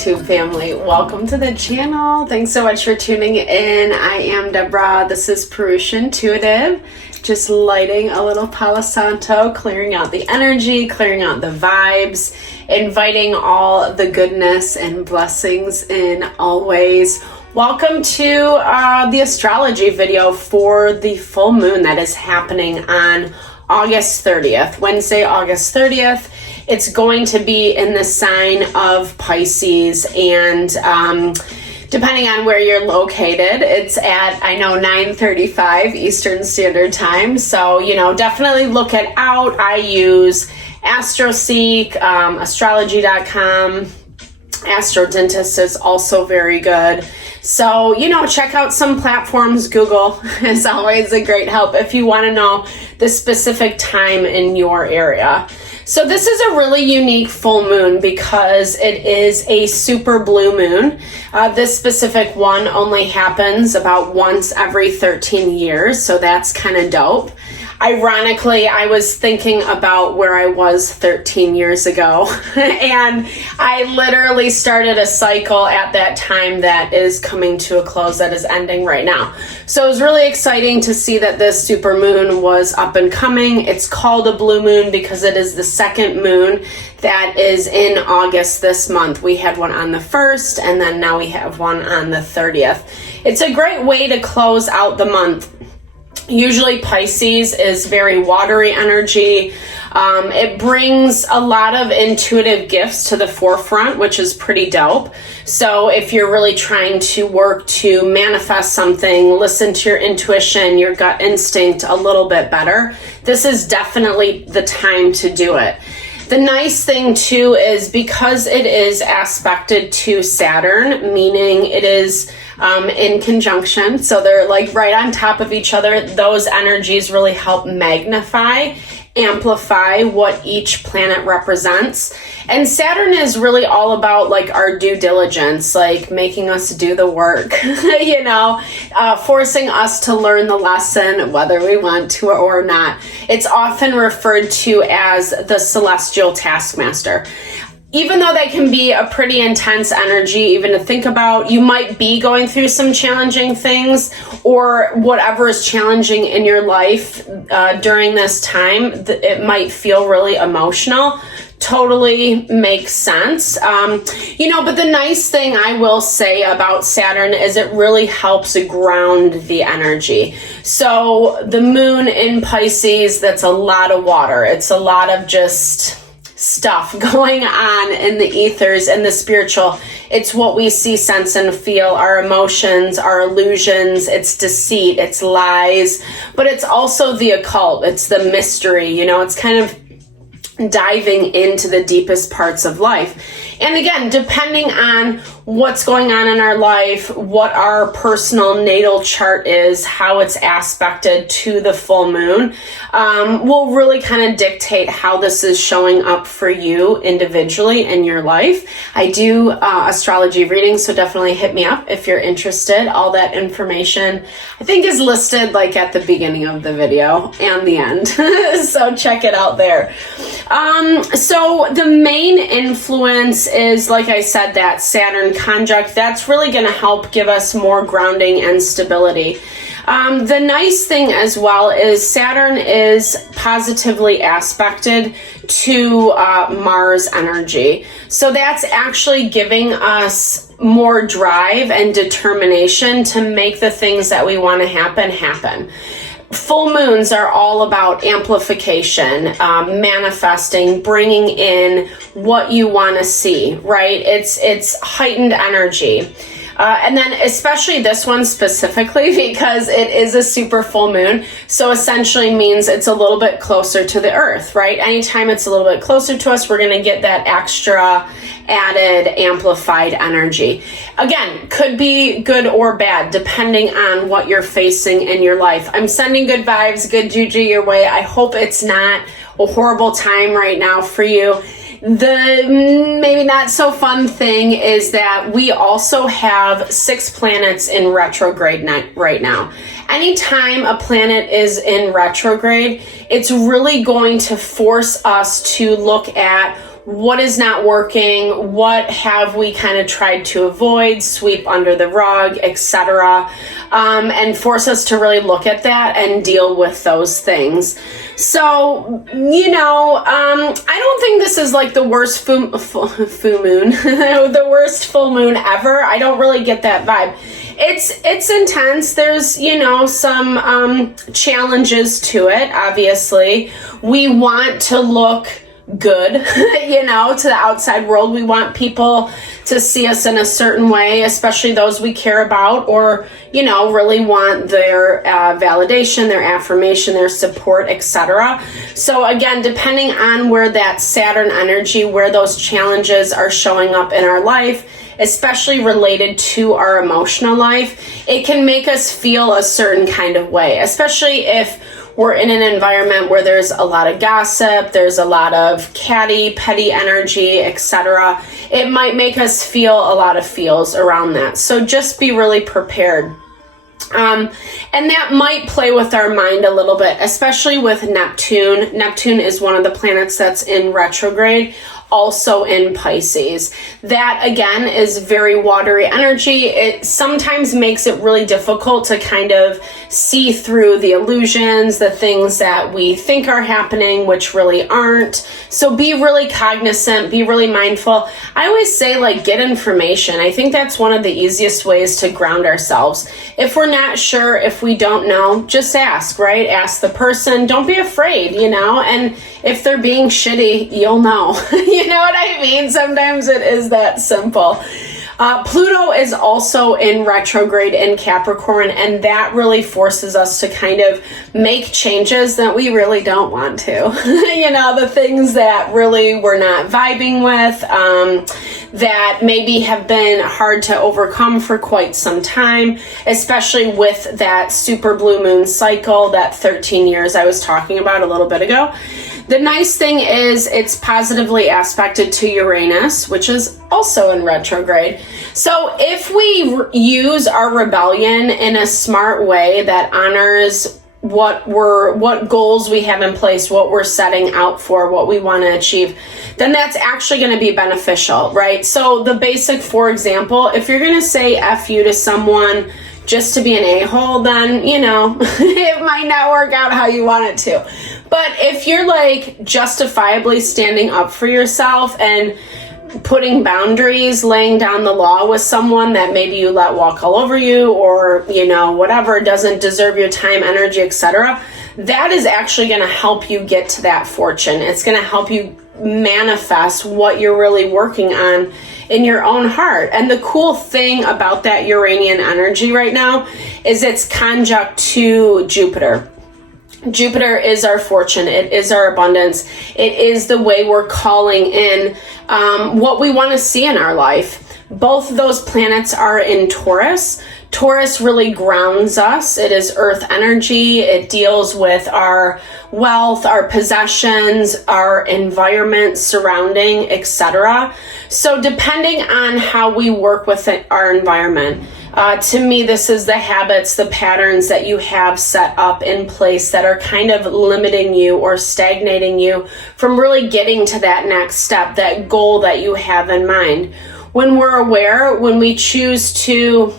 YouTube family. Welcome to the channel. Thanks so much for tuning in. I am Deborah. This is Purusha Intuitive. Just lighting a little Palo Santo, clearing out the energy, clearing out the vibes, inviting all the goodness and blessings in always. Welcome to the astrology video for the full moon that is happening on August 30th, Wednesday, August 30th. It's going to be in the sign of Pisces, and depending on where you're located, it's at, I know, 9:35 Eastern Standard Time. So, definitely look it out. I use AstroSeek, Astrology.com. AstroDentist is also very good. So, check out some platforms. Google is always a great help if you want to know the specific time in your area. So this is a really unique full moon because it is a super blue moon. This specific one only happens about once every 13 years, so that's kind of dope. Ironically, I was thinking about where I was 13 years ago, and I literally started a cycle at that time that is coming to a close, that is ending right now. So it was really exciting to see that this super moon was up and coming. It's called a blue moon because it is the second moon that is in August this month. We had one on the 1st, and then now we have one on the 30th. It's a great way to close out the month. Usually Pisces is very watery energy. It brings a lot of intuitive gifts to the forefront, which is pretty dope. So if you're really trying to work to manifest something, listen to your intuition, your gut instinct a little bit better, this is definitely the time to do it. The nice thing too is because it is aspected to Saturn, meaning it is in conjunction, so they're like right on top of each other. Those energies really help magnify, amplify what each planet represents. And Saturn is really all about like our due diligence, like making us do the work, forcing us to learn the lesson whether we want to or not. It's often referred to as the celestial taskmaster. Even though that can be a pretty intense energy, even to think about, you might be going through some challenging things, or whatever is challenging in your life during this time, it might feel really emotional. Totally makes sense. But the nice thing I will say about Saturn is it really helps ground the energy. So the moon in Pisces, that's a lot of water. It's a lot of just stuff going on in the ethers and the spiritual. It's what we see, sense, and feel, our emotions, our illusions, it's deceit, it's lies, but it's also the occult, it's the mystery, it's kind of diving into the deepest parts of life. And again, depending on what's going on in our life, what our personal natal chart is, how it's aspected to the full moon, will really kind of dictate how this is showing up for you individually in your life. I do astrology readings, so definitely hit me up if you're interested. All that information I think is listed like at the beginning of the video and the end. So check it out there. So the main influence is, like I said, that Saturn conjunct. That's really going to help give us more grounding and stability. The nice thing as well is Saturn is positively aspected to Mars energy. So that's actually giving us more drive and determination to make the things that we want to happen. Full moons are all about amplification, manifesting, bringing in what you want to see, right? It's heightened energy. And then especially this one specifically because it is a super full moon. So essentially means it's a little bit closer to the earth, right? Anytime it's a little bit closer to us, we're going to get that extra added amplified energy. Again, could be good or bad depending on what you're facing in your life. I'm sending good vibes, good juju your way. I hope it's not a horrible time right now for you. The maybe not so fun thing is that we also have 6 planets in retrograde right now. Anytime a planet is in retrograde, it's really going to force us to look at what is not working, what have we kind of tried to avoid, sweep under the rug, etc., and force us to really look at that and deal with those things. So, I don't think this is like the worst full moon, the worst full moon ever. I don't really get that vibe. It's intense. There's, some challenges to it, obviously. We want to look good, to the outside world. We want people to see us in a certain way, especially those we care about or, really want their validation, their affirmation, their support, etc. So again, depending on where that Saturn energy, where those challenges are showing up in our life, especially related to our emotional life, it can make us feel a certain kind of way, especially if we're in an environment where there's a lot of gossip, there's a lot of catty, petty energy, etc. It might make us feel a lot of feels around that. So just be really prepared. And that might play with our mind a little bit, especially with Neptune. Neptune is one of the planets that's in retrograde, also in Pisces. That again is very watery energy. It sometimes makes it really difficult to kind of see through the illusions, the things that we think are happening, which really aren't. So be really cognizant, be really mindful. I always say, get information. I think that's one of the easiest ways to ground ourselves. If we're not sure, if we don't know, just ask, right? Ask the person. Don't be afraid, and if they're being shitty, you'll know. You know what I mean? Sometimes it is that simple. Pluto is also in retrograde in Capricorn, and that really forces us to kind of make changes that we really don't want to. The things that really we're not vibing with, that maybe have been hard to overcome for quite some time, especially with that super blue moon cycle, that 13 years I was talking about a little bit ago. The nice thing is it's positively aspected to Uranus, which is also in retrograde. So if we use our rebellion in a smart way that honors what goals we have in place, what we're setting out for, what we want to achieve, then that's actually going to be beneficial, right? So the basic, for example, if you're going to say F you to someone just to be an a-hole, then, it might not work out how you want it to. But if you're justifiably standing up for yourself and putting boundaries, laying down the law with someone that maybe you let walk all over you or, whatever, doesn't deserve your time, energy, etc., that is actually going to help you get to that fortune. It's going to help you manifest what you're really working on in your own heart. And the cool thing about that Uranian energy right now is it's conjunct to Jupiter. Jupiter is our fortune. It is our abundance. It is the way we're calling in what we want to see in our life. Both of those planets are in Taurus. Taurus really grounds us. It is earth energy. It deals with our wealth, our possessions, our environment surrounding, etc. So depending on how we work with our environment, to me, this is the habits, the patterns that you have set up in place that are kind of limiting you or stagnating you from really getting to that next step, that goal that you have in mind. When we're aware, when we choose to,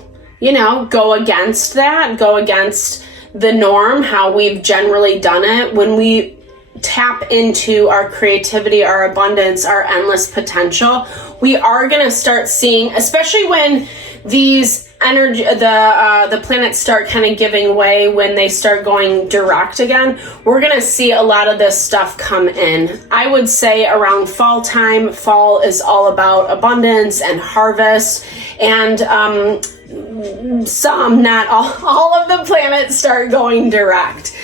go against that, go against the norm, how we've generally done it, when we tap into our creativity, our abundance, our endless potential, we are going to start seeing, especially when these energy, the planets start kind of giving way, when they start going direct again, we're going to see a lot of this stuff come in. I would say around fall time. Fall is all about abundance and harvest, and some, not all of the planets start going direct.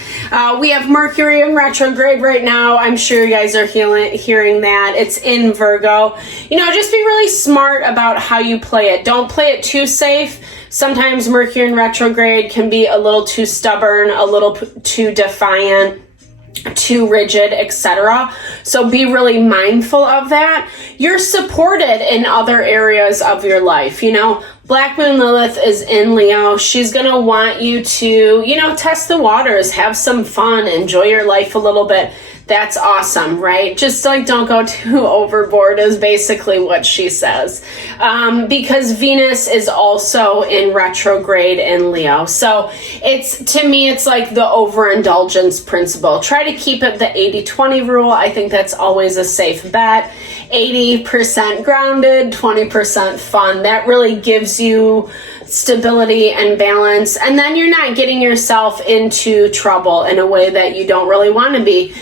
We have Mercury in retrograde right now. I'm sure you guys are hearing that. It's in Virgo. Just be really smart about how you play it. Don't play it too safe. Sometimes Mercury in retrograde can be a little too stubborn, a little too defiant, too rigid, etc. So be really mindful of that. You're supported in other areas of your life, Black Moon Lilith is in Leo. She's going to want you to, test the waters, have some fun, enjoy your life a little bit. That's awesome, right? Just like don't go too overboard is basically what she says. Because Venus is also in retrograde in Leo. So to me, it's like the overindulgence principle. Try to keep it the 80-20 rule. I think that's always a safe bet. 80% grounded, 20% fun. That really gives you stability and balance. And then you're not getting yourself into trouble in a way that you don't really want to be.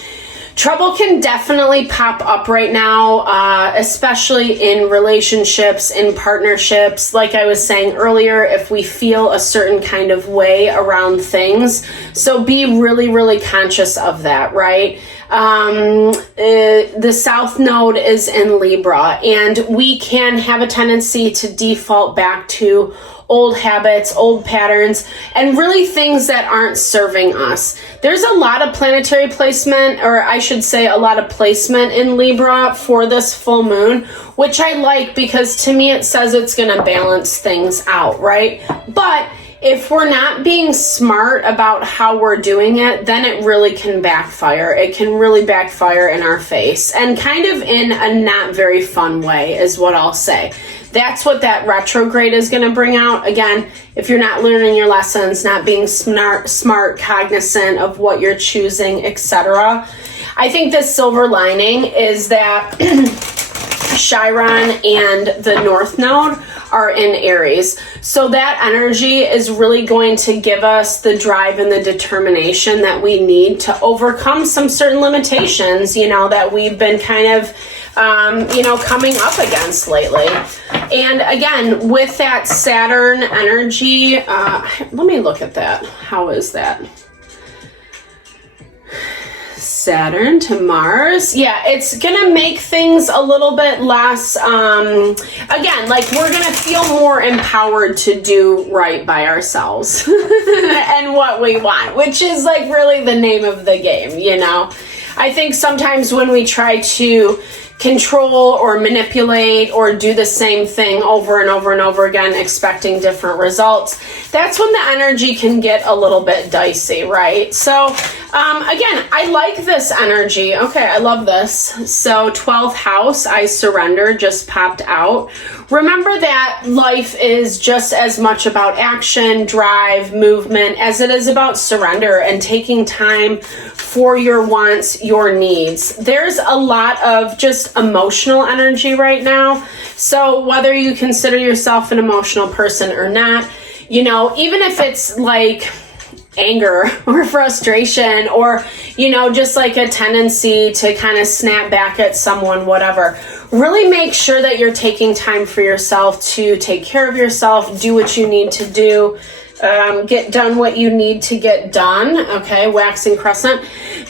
Trouble can definitely pop up right now, especially in relationships, in partnerships. Like I was saying earlier, if we feel a certain kind of way around things. So be really, really conscious of that, right? The South Node is in Libra, and we can have a tendency to default back to old habits, old patterns, and really things that aren't serving us. There's a lot of planetary placement, or I should say a lot of placement in Libra for this full moon, which I like because to me it says it's going to balance things out, right? But if we're not being smart about how we're doing it, then it really can backfire. It can really backfire in our face, and kind of in a not very fun way is what I'll say. That's what that retrograde is going to bring out. Again, if you're not learning your lessons, not being smart, cognizant of what you're choosing, etc. I think the silver lining is that Chiron and the North Node are in Aries. So that energy is really going to give us the drive and the determination that we need to overcome some certain limitations, that we've been kind of coming up against lately. And again, with that Saturn energy, let me look at that. How is that? Saturn to Mars. Yeah, it's gonna make things a little bit less, again, like we're gonna feel more empowered to do right by ourselves and what we want, which is like really the name of the game, I think sometimes when we try to control or manipulate or do the same thing over and over and over again, expecting different results, that's when the energy can get a little bit dicey, right? So again, I like this energy. Okay, I love this. So 12th house, I surrender, just popped out. Remember that life is just as much about action, drive, movement, as it is about surrender and taking time for your wants, your needs. There's a lot of just emotional energy right now. So whether you consider yourself an emotional person or not, even if it's like anger or frustration or, just like a tendency to kind of snap back at someone, whatever, really make sure that you're taking time for yourself to take care of yourself, do what you need to do, get done what you need to get done. Okay, waxing crescent,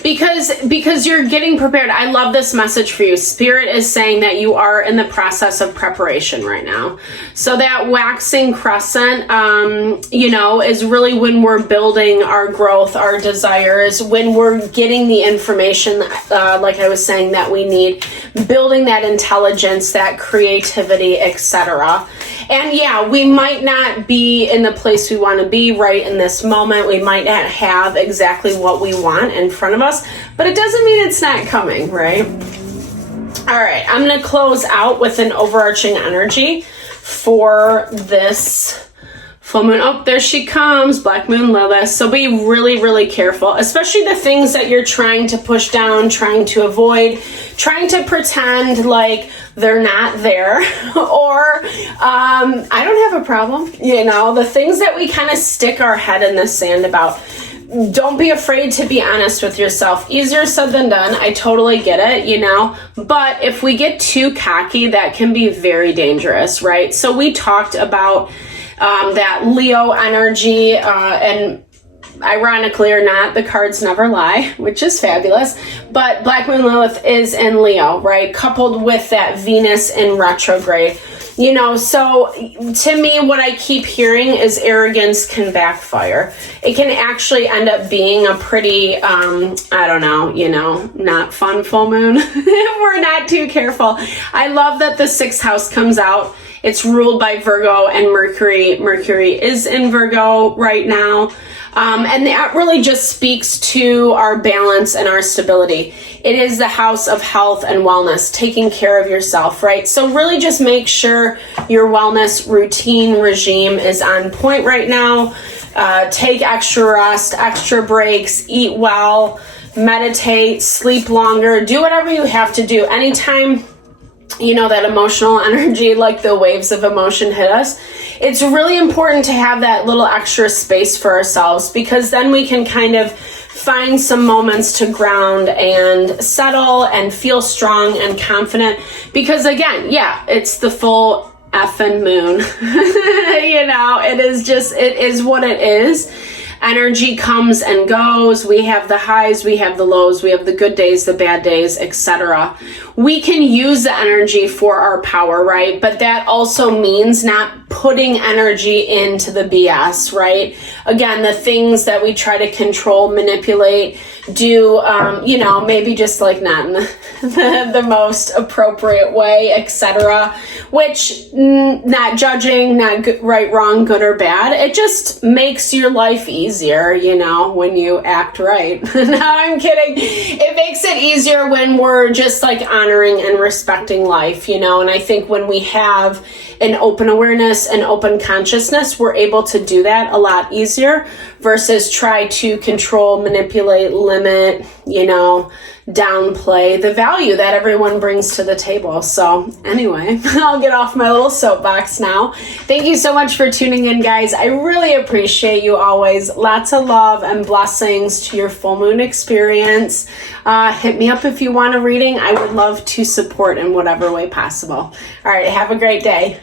because you're getting prepared. I love this message for you. Spirit is saying that you are in the process of preparation right now. So that waxing crescent, is really when we're building our growth, our desires, when we're getting the information, like I was saying, that we need, building that intelligence, that creativity, etc. And yeah, we might not be in the place we want to be right in this moment. We might not have exactly what we want in front of us, but it doesn't mean it's not coming, right? All right, I'm going to close out with an overarching energy for this full moon. Oh, there she comes, Black Moon Lilith. So be really, really careful, especially the things that you're trying to push down, trying to avoid, trying to pretend like they're not there, or I don't have a problem. The things that we kind of stick our head in the sand about. Don't be afraid to be honest with yourself. Easier said than done. I totally get it, but if we get too cocky, that can be very dangerous, right? So we talked about that Leo energy, and ironically or not, the cards never lie, which is fabulous. But Black Moon Lilith is in Leo, right? Coupled with that Venus in retrograde. So to me, what I keep hearing is arrogance can backfire. It can actually end up being a pretty, not fun full moon if we're not too careful. I love that the 6th house comes out. It's ruled by Virgo and Mercury. Mercury is in Virgo right now. And that really just speaks to our balance and our stability. It is the house of health and wellness, taking care of yourself, right? So really just make sure your wellness routine regime is on point right now. Take extra rest, extra breaks, eat well, meditate, sleep longer, do whatever you have to do. Anytime that emotional energy, like the waves of emotion hit us, it's really important to have that little extra space for ourselves, because then we can kind of find some moments to ground and settle and feel strong and confident. Because again, it's the full effing moon. It is what it is. Energy comes and goes. We have the highs, we have the lows, we have the good days, the bad days, etc. We can use the energy for our power, right? But that also means not putting energy into the BS, right? Again, the things that we try to control, manipulate, do, maybe just like not in the most appropriate way, etc. Which, not judging, not good, right, wrong, good or bad. It just makes your life easier, when you act right. No, I'm kidding. It makes it easier when we're just like honoring and respecting life, and I think when we have an open awareness and open consciousness, we're able to do that a lot easier versus try to control, manipulate, limit, downplay the value that everyone brings to the table. So anyway, I'll get off my little soapbox now. Thank you so much for tuning in, guys. I really appreciate you always. Lots of love and blessings to your full moon experience. Hit me up if you want a reading. I would love to support in whatever way possible. All right, have a great day.